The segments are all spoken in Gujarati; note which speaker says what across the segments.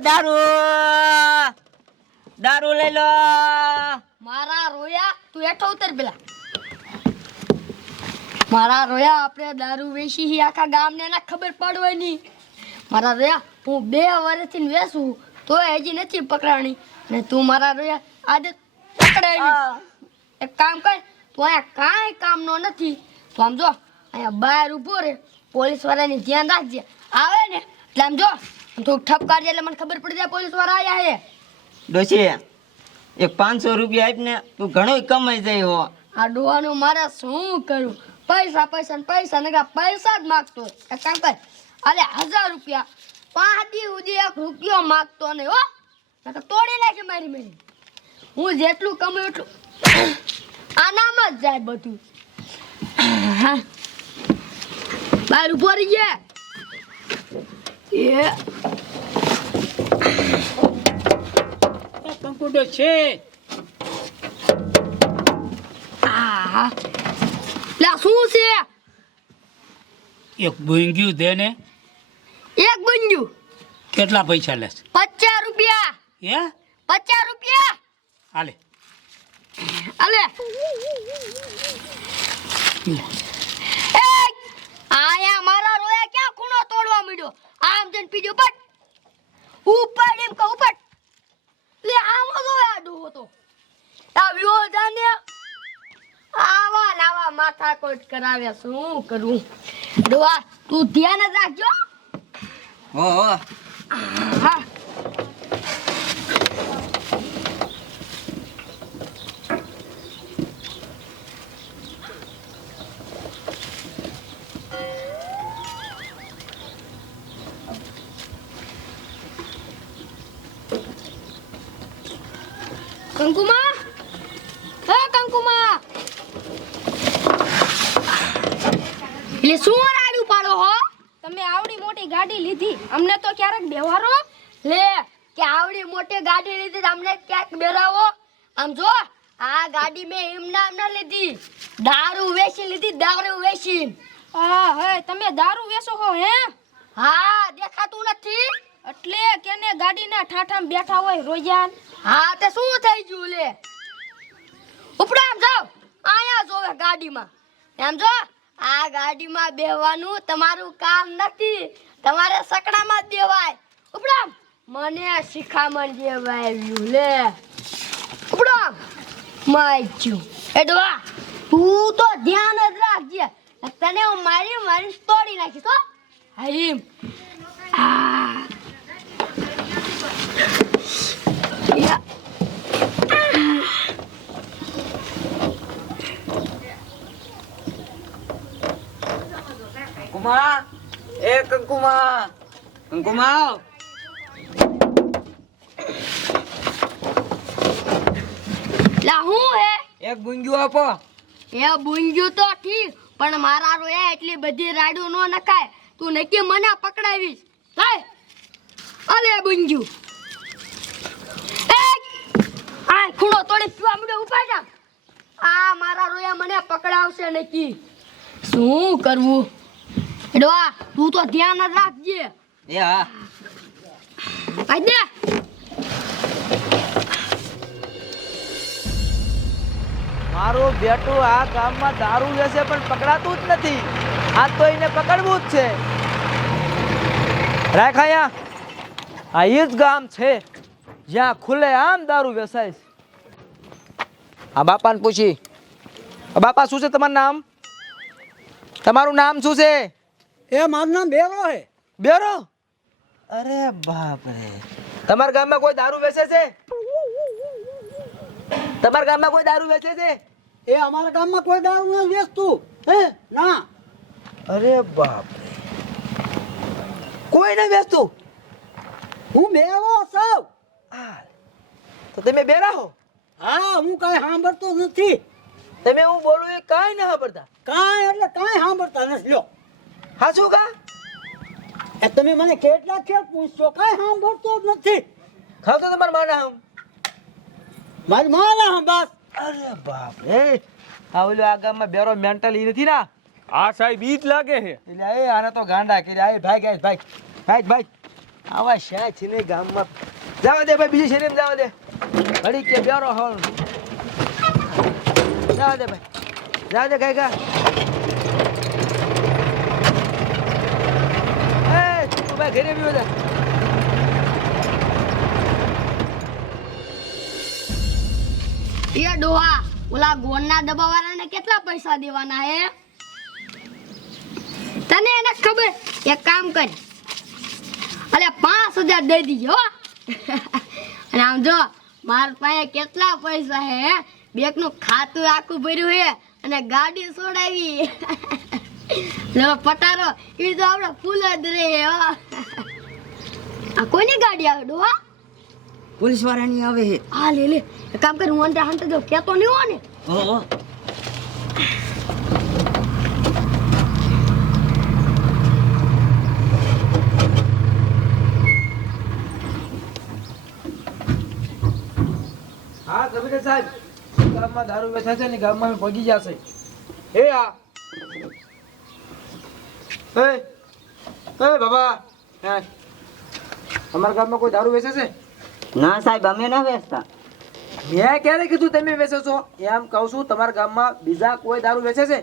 Speaker 1: દારૂ. દારૂ લઈ લો.
Speaker 2: મારા રોયા તું હેઠો ઉતર પેલા. મારા રોયા આપણે દારૂ વેચી હી આખા ગામને ના ખબર પડવાની મારા રોયા હું બે વર્ષથી વેચું તો હજી નથી પકડાણી. અને તું મારા રોયા આજે પકડાવી એક કામ કર તું અહીંયા કાંઈ કામનો નથી. તો આમ જો અહીંયા બહાર ઊભો રે પોલીસ વાળાની ધ્યાન રાખજે. આવે ને એટલે આમ જો. તું ઠપકારજે એટલે મને ખબર પડી જાય પોલીસવાળા આયા હે.
Speaker 1: ડોશી એક પાંચસો રૂપિયા આપને તું ઘણો કમાઈ જાય હો.
Speaker 2: આ ડોવાનું મારે શું કરું? પૈસા પૈસા ને પૈસા ને કા પૈસા જ માગતો એક કામ કર અરે હજાર રૂપિયા પાંચ દી સુધી એક રૂપિયો માગતો નહીં હો. નકર તોડી નાખી મારી મારી હું જેટલું કમાયું એટલું આનામાં જ જાય બધું. હા. બહાર ઊભો રહી ગયા. એ
Speaker 3: કંકુડો છે.
Speaker 2: આ લે શું છે?
Speaker 3: એક ભૂંગ્યું દે ને.
Speaker 2: એક બંજુ
Speaker 3: કેટલા પૈસા લેશ
Speaker 2: પચાસ રૂપિયા.
Speaker 3: હે?
Speaker 2: પચાસ રૂપિયા?
Speaker 3: હાલે.
Speaker 2: એ આયા મારા રોયા ક્યાં ખૂણો તોડવા માંડ્યો? આમ જન પીજો પટ. ઉપર એમ કહું પટ. લે આમ રોયા ડો હતો આવ્યો જાને આવા નાવા માથા કોટ કરાવ્યા શું કરું? ડોવા તું ધ્યાન જ રાખજો.
Speaker 1: હો હો.
Speaker 2: એટલે શું રાડ્યું પાડો હો?
Speaker 4: તમે આવડી મોટી ગાડી લીધી. અમને તો ક્યારેક બેવારો
Speaker 2: લે કે આવડી મોટી ગાડી લીધી અમને ક્યાંક બેરાવો આમ જો આ ગાડી મેં એમ નામ ના લીધી. દારૂ વેચી લીધી દારૂ વેચી.
Speaker 4: હા હે તમે દારૂ વેચો હો હે?
Speaker 2: હા દેખાતું નથી.
Speaker 4: એટલે કેને ગાડીના ઠાઠામાં બેઠા હોય રોજાન?
Speaker 2: હા તે શું થઈ ગયું લે? ઉપડા આમ જાવ આયા જોવે ગાડીમાં. એમ જો આ ગાડીમાં બેહવાનું તમારું કામ નથી. તમારે સકડામાં જ દેવાય ઉપડામ મને શિખામણ દેવાય, લે. ઉપડા આમ. એડવા, તું તો ધ્યાન જ રાખજે. તને હું મારી મારી તોડી નાખીશ, હો. હરીમ. આ યા
Speaker 1: કંકુમા એ કંકુમા કંકુમા
Speaker 2: લા હું હે?
Speaker 1: એક ગુંજુ આપો.
Speaker 2: એ બુંજ્યું તો ઠીક પણ મારા રોયા એટલી બધી રાડું નો નખાય. તું નક્કી મને પકડાવીશ. લાય અલે બુંજુ આ ખૂણો તોડી પીવા જા. આ મારા રોયા મને પકડાવશે નક્કી. શું કરવું? ડોઆ તું તો ધ્યાન જ રાખજે.
Speaker 1: એ હા.
Speaker 2: કાઢ દે.
Speaker 5: મારું બેટું આ ગામમાં દારૂ વેચે પણ પકડાતું જ નથી. આ તો એને પકડવું જ છે. રાખ અહીંયા. આ એ જ ગામ છે જ્યાં ખુલ્લે આમ દારૂ વેચાય છે. આ બાપાને પૂછી. બાપા શું છે તમારું નામ? તમારું નામ શું છે?
Speaker 6: એ મારું નામ બેરો હે.
Speaker 5: બેરો? અરે બાપ રે તમારા ગામમાં કોઈ દારૂ વેચે છે? તમારા ગામમાં કોઈ દારૂ વેચે છે?
Speaker 6: એ અમારા ગામમાં કોઈ દારૂ નથી વેચતું. હે ના.
Speaker 5: અરે બાપ રે કોઈ ન વેચતું.
Speaker 6: હું બેરો સૌ
Speaker 5: તો તમે બેરા હો?
Speaker 6: હા હું કાંઈ સાંભળતો નથી.
Speaker 5: તમે હું બોલું એ કાંઈ ન સાંભળતા.
Speaker 6: કાંઈ એટલે કાંઈ સાંભળતા નથી. લ્યો.
Speaker 5: હા શું કા?
Speaker 6: એ તમે મને કેટલા ખેલ પૂછશો? કાંઈ સાંભળતો જ નથી.
Speaker 5: ખાવ તો તમારા માના હમ
Speaker 6: મારી માના હમ બસ.
Speaker 5: અરે બાપ રે. આ ઓલો આ ગામમાં બેરો મેન્ટલ ઈ નથી ના?
Speaker 7: આ સાહેબ ઈ જ લાગે છે.
Speaker 5: એટલે એ આને તો ગાંડા કર્યા. એ ભાઈ ભાઈ ભાઈ. ભાઈ ભાઈ. આવા શા છે ને ગામમાં. જવા દે ભાઈ બીજી શેરીમાં જવા દે. ઘડી કે બેરો હોલ જવા દે ભાઈ. જવા દે કઈ કા ભાઈ ઘરે બી બધા.
Speaker 2: ડોહા, ઓલા ગોળના દબાવવાળાને કેટલા પૈસા દેવાના હે? તને એને ખબર? એક કામ કર. અલે, પાંચ હજાર દઈ દીજો. અને આમ જો, માર પાસે કેટલા પૈસા હે? બેંકનું ખાતું આખું ભર્યું હે અને ગાડી છોડાવી લે પટારો. એ તો આપણો ફૂલ જ રે હો. આ કોની ગાડી આવે ડો
Speaker 1: પોલીસ વાળાની આવે હે.
Speaker 2: હા લે લે. કામ કર હું અંતે હંત જો કેતો નહીં હો ને.
Speaker 1: હો
Speaker 5: હા. કબીર સાહેબ? ગામમાં દારૂ વેચાય છે ને ગામમાં પગી જશે હે આ હે બાબા હે અમારા ગામમાં કોઈ દારૂ વેચે છે?
Speaker 1: ના સાહેબ અમે ના વેચતા.
Speaker 5: મેં ક્યારે કીધું તમે વેચો છો? એમ કહું છું તમારા ગામમાં બીજા કોઈ દારૂ વેચે છે?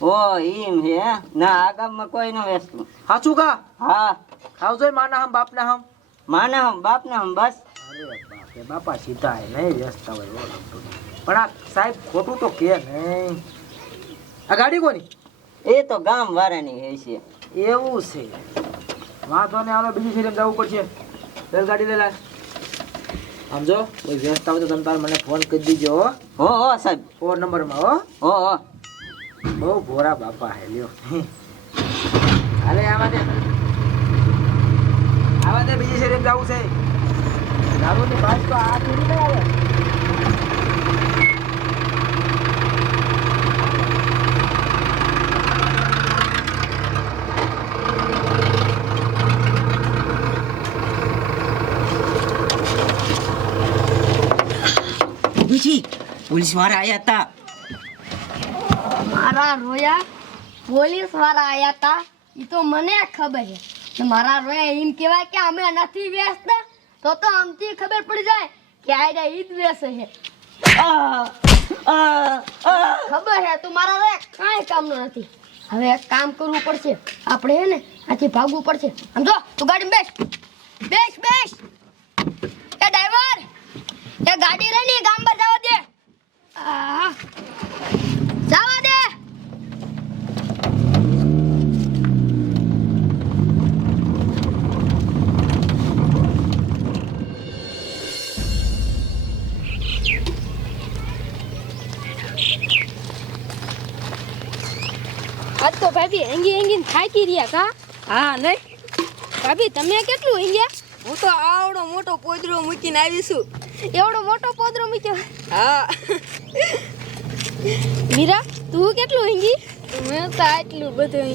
Speaker 1: ઓ એમ છે હે? ના આ ગામમાં કોઈ ન વેચતું.
Speaker 5: સાચું કા?
Speaker 1: હા.
Speaker 5: ખાવજો માના હમ બાપના હમ.
Speaker 1: માના હમ બાપના હમ બસ.
Speaker 5: અરે બાપે સીધા હે નહીં વેચતા હોય. પણ આ સાહેબ ખોટું તો કે નહીં. આ ગાડી કોની?
Speaker 1: એ તો ગામ વાળાની હે છે.
Speaker 5: એવું છે. વાંધો ને હાલો બીજી શેરીમાં જવું પડશે. રેલગાડી લેલા સમજો? કોઈ વ્યસ્ત આવે તો તમે તાર મને ફોન કરી દીજો હો.
Speaker 1: હો હો સાહેબ.
Speaker 5: ફોન નંબરમાં હો.
Speaker 1: હો હો.
Speaker 5: બહુ ભોરા બાપા હે લ્યો. અરે આવા દે. આવા દે બીજી શેરીમાં જવું છે. દારૂની બાજ તો આ નહીં આવે.
Speaker 1: બીજી પોલીસવાળા આયા હતા
Speaker 2: મારા રોયા પોલીસવાળા આયા હતા એ તો મને ખબર છે. મારા રોયા એમ કહેવાય કે અમે નથી વ્યસ્ત તો તો આમથી ખબર પડી જાય કે આયરા ઈ જ વ્યસ્ત છે. ખબર છે તું મારા રોયા કાંઈ કામનું નથી. હવે કામ કરવું પડશે. આપણે હે ને આથી ભાગવું પડશે. સમજો તું ગાડી બેસ. બેસ બેસ. એ ડ્રાઈવર! એ ગાડી રહી ને ગામ પર જવા દે. જવા દે.
Speaker 4: આજ તો ભાભી એંગી એંગી થાકી રહ્યા કા?
Speaker 7: હા નહીં.
Speaker 4: ભાભી તમે કેટલું એંગ્યા
Speaker 7: હું તો આવડો મોટો પોદરો મૂકીને આવીશું
Speaker 4: એવડો મોટો પોદરો મૂક્યો?
Speaker 7: હા.
Speaker 4: મીરા તું કેટલું હિંગી
Speaker 7: મેં તો આટલું બધું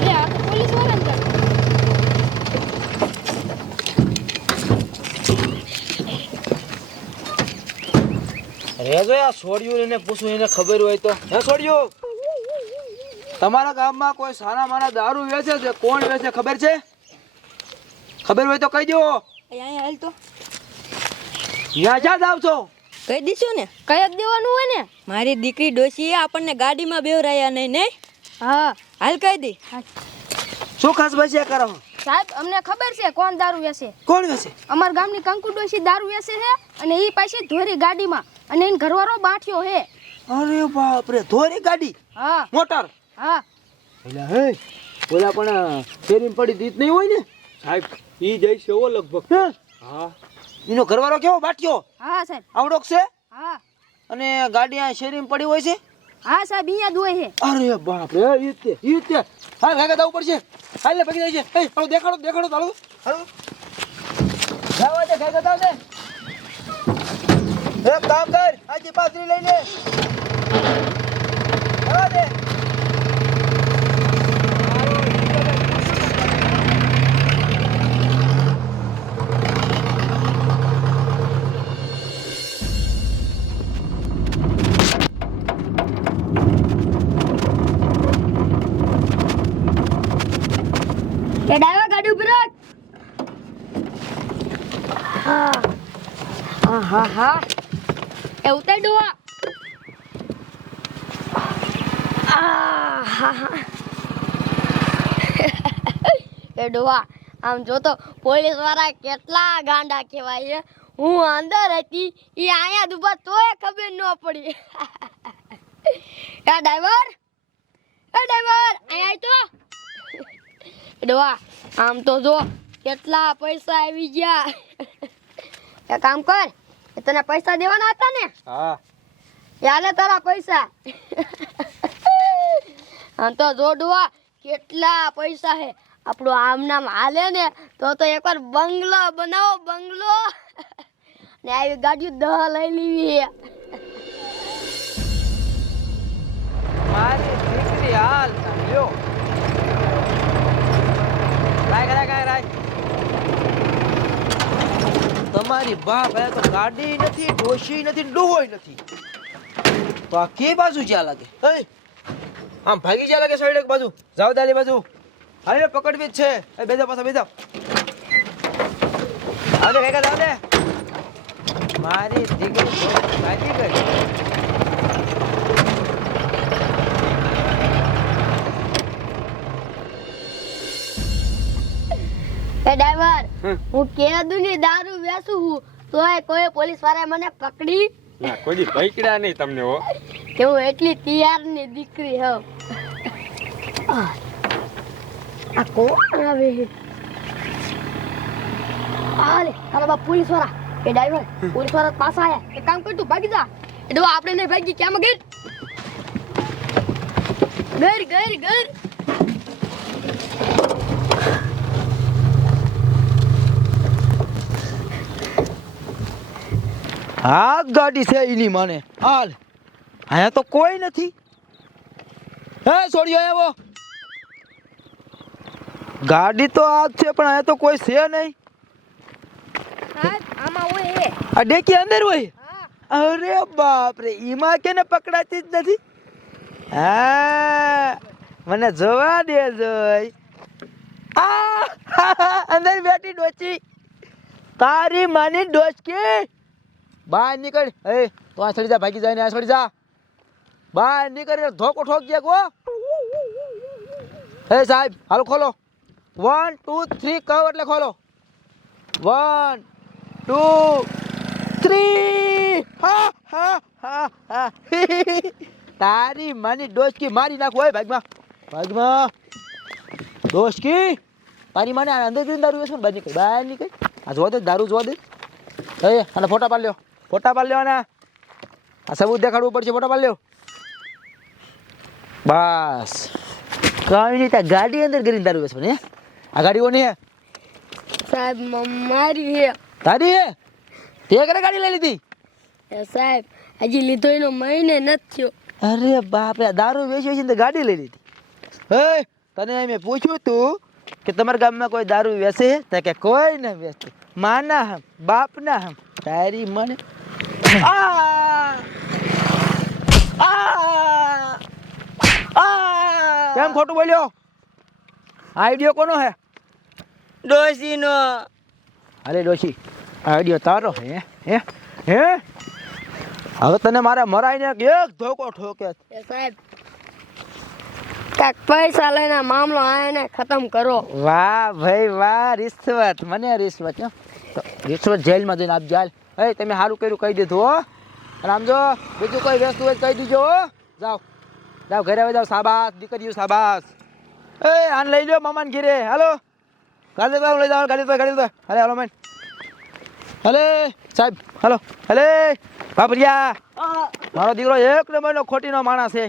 Speaker 4: લે આ તો પોલીસવાળા
Speaker 5: રેજો આ છોડ્યું એને પૂછું એને ખબર હોય તો. હે છોડ્યું? તમારા ગામમાં કોઈ સારા મારા દારૂ વેચે છે? કોણ વેચે ખબર છે? ખબર હોય તો કહી દો
Speaker 7: અહીંયા હાલ તો.
Speaker 5: યા જા જાવ છો?
Speaker 7: કહી દીશું ને?
Speaker 4: કઈ જ દેવાનું હોય ને?
Speaker 7: મારી દીકરી ડોશીએ આપણને ગાડીમાં બેવરાયા નહીં નહીં?
Speaker 4: હા.
Speaker 7: હાલ કહી દે.
Speaker 5: શું ખાસ બસ્યા કરો?
Speaker 4: સાહેબ અમને ખબર છે કોણ દારૂ વેચે.
Speaker 5: કોણ વેચે?
Speaker 4: અમારા ગામની કંકુ ડોશી દારૂ વેચે છે અને એ પાછી ધોરી ગાડીમાં. અને એને ઘરવાળો બાઠ્યો હે.
Speaker 5: અરે બાપ રે ધોરી ગાડી?
Speaker 4: હા.
Speaker 5: મોટર?
Speaker 4: હા.
Speaker 5: એટલે હે ઓલા પણ શેરીમાં પડી દીત નહીં હોય ને? સાહેબ ઈ જઈ છે ઓ લગભગ. હા? એનો ઘરવાળો કેવો બાઠ્યો?
Speaker 4: હા સાહેબ.
Speaker 5: આવડોક છે?
Speaker 4: હા.
Speaker 5: અને ગાડી આ શેરીમાં પડી હોય છે?
Speaker 4: હા સાહેબ અહીંયા હોય છે
Speaker 5: અરે બાપ રે ઈ તે ઈ તે. હા ભેગા દાવ પડશે. હાલે ને જાય છે. એ હાલો દેખાડો દેખાડો ચાલો હાલો. જાવા દે ભેગા દાવ દે એક કામ કર આજે પાસરી લઈ લે આવા દે
Speaker 2: Kedala gadu berat. Ah. Ah ha ha. એ ઉતાર ડોવા એ ડોવા આમ જો તો પોલીસવાળા કેટલા ગાંડા કહેવાય છે. હું અંદર હતી એ અહીંયા દુબા તોય ખબર ન પડી. એ ડ્રાઈવર? એ ડ્રાઈવર, અહીંયા તો. ડોવા આમ તો જો કેટલા પૈસા આવી ગયા. એ કામ કર તને પૈસા દેવાના હતા ને?
Speaker 5: હા.
Speaker 2: યાલે તારા પૈસા. આમ તો જોડવા કેટલા પૈસા હે? આપણું આમ નામ હાલે ને તો તો એકવાર બંગલો બનાવો બંગલો. ને આવી ગાડીઓ દહ લઈ લેવી
Speaker 5: તમારી બાપ હે તો ગાડી નથી ડોશી નથી ડોહોય નથી. તો આ કે બાજુ જ્યાં લાગે? એ આમ ભાગી જ્યાં લાગે સાઈડ એક બાજુ? જાવ દાલી બાજુ. હાલે પકડવી જ છે. એ બેજા પાછા બેજા આવજે કાકા જાવ દે મારી દીકરી ભાગી ગઈ
Speaker 2: એ ડ્રાઈવર હું કેદુ ની દારૂ વેચું છું તોય કોઈ પોલીસવાળા મને પકડી.
Speaker 8: ના કોઈ દી પૈકડ્યા નહીં તમને હો.
Speaker 2: કે હું એટલી તૈયારની દીકરી હો આ કોણ આવે? છે આલે તારા બા પોલીસવાળા. એ ડ્રાઈવર પોલીસવાળા પાછા આયા. એક કામ કર તું ભાગી જા. એટલે આપણે નહીં ભાગી કેમ ગઈ ઘર ઘર ઘર.
Speaker 5: હા ગાડી છે એની માને. હાલ. અહીંયા તો કોઈ નથી. હે છોડ્યો એવો ગાડી તો આ જ છે પણ અહીંયા તો કોઈ છે નહીં.
Speaker 4: આમાં હોય હે
Speaker 5: આ ડેકી અંદર હોય? અરે બાપ રે એમાં કેને પકડાતી જ નથી? હા મને જોવા દે જોઈ. આ અંદર બેઠી ડોચી. તારી માની ડોચકી? બહાર નીકળ. એ, તો આ સડી જા, ભાગી જાય ને આ સડી જા. બહાર નીકળ ધોકો ઠોક ગયા ગો. હે સાહેબ, હાલો ખોલો. વન ટુ થ્રી કહો એટલે ખોલો. વન ટુ થ્રી હા હા હા હા. તારી માની ડોસકી મારી નાખું હોય ભાગમાં. ભાગમાં. ડોસકી. તારી માને અંદર દારૂ વેચવાનું? બહાર નીકળ બહાર નીકળ. આ જોવા દે, દારૂ જોવા દે. અને ફોટા પાડ લ્યો. ફોટા પાડ લેવાના. આ સબૂત દેખાડવું પડશે ફોટા પાડ લ્યો. બસ. કાંઈ નહીં ત્યાં ગાડી અંદર કરીને દારૂ વેચવાની હે? આ ગાડી કોની હે?
Speaker 2: સાહેબ મારી હે.
Speaker 5: તારી હે? તે કરે ગાડી લઈ લીધી?
Speaker 2: સાહેબ હજી લીધો એનો મહિને નથી થયો.
Speaker 5: અરે બાપ રે દારૂ વેચી છે ને ગાડી લઈ લીધી. હે તને મેં પૂછ્યું તું કે તમારા ગામમાં કોઈ દારૂ વેચે તો કે કોઈ ન વેચતું માના હમ બાપના હમ તારી મને. આ! આ! આ! કેમ ખોટું બોલ્યો? આઈડિયો કોનો હે?
Speaker 1: ડોશીનો.
Speaker 5: અરે ડોશી આઈડિયો તારો હે હે? હે? હવે તને મારે મરાઈને એક ધોકો ઠોકે
Speaker 2: સાહેબ કાંઈક પૈસા લઈને મામલો આને ખતમ કરો.
Speaker 5: વાહ ભાઈ વાહ રિશ્વત. મને રિશ્વત હો. રિશ્વત જેલમાં જઈને આપજો. હાલ. એ તમે સારું કર્યું કહી દીધું હો. અને આમ જો બીજું કોઈ વસ્તુ હોય કહી દીજો હો. જાઓ. જાઓ ઘરે આવી જાઓ. સાબાસ દીકરીઓ સાબાસ એ આને લઈ લો મામાને ઘીરે. હાલો. ગાડી તો લઈ જાઓ ગાડી તો ગાડી તો. અરે હાલો મેન. હલે સાહેબ હાલો. હલે બાપરિયા મારો દીકરો એક નંબરનો ખોટીનો માણસ છે.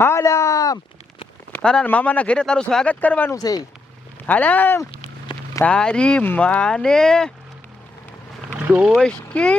Speaker 5: હાલામ તારા મામાના ઘરે તારું સ્વાગત કરવાનું છે. હાલામ તારી માને દોસ્તી